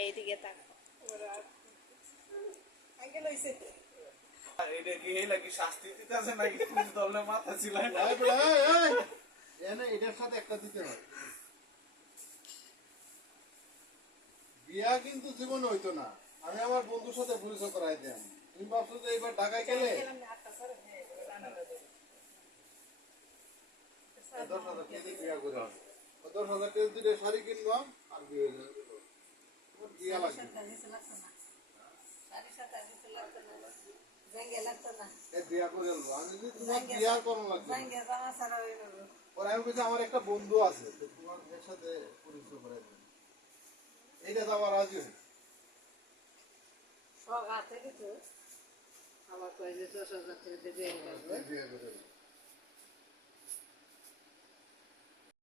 এইদিকে তাকাও। আঙ্কেল হইছে এটা কি লাগি শাস্তি দিতেছে নাকি তুমি দলে মাথা ছিল এনে এটার সাথে একটা দিতে হয়। বিয়া কিন্তু জীবনে হইতো না, আমি আমার বন্ধুর সাথে পরিচয় করাই দিলাম। তুমি ভাবছো যে এবার ঢাকায় গেলে 10,000 টাকা দিয়ে বিয়া করে আসবো। 10,000 টাকা দিয়ে শাড়ি কিনবো আর বিয়ে হয়ে যাবে। তোমার বিয়া লাগবে এই বিয়া করে আনবো। আমি যদি তোমার বিয়া করানো লাগবে পরে আমি বলছি আমার একটা বন্ধু আছে, তো তোমার এর সাথে পরিচয় করাই দেবো। এইটা তো আমার রাজি হই। আমার কয়ে যে 10,000 টাকা দিয়ে বিয়ে করবে।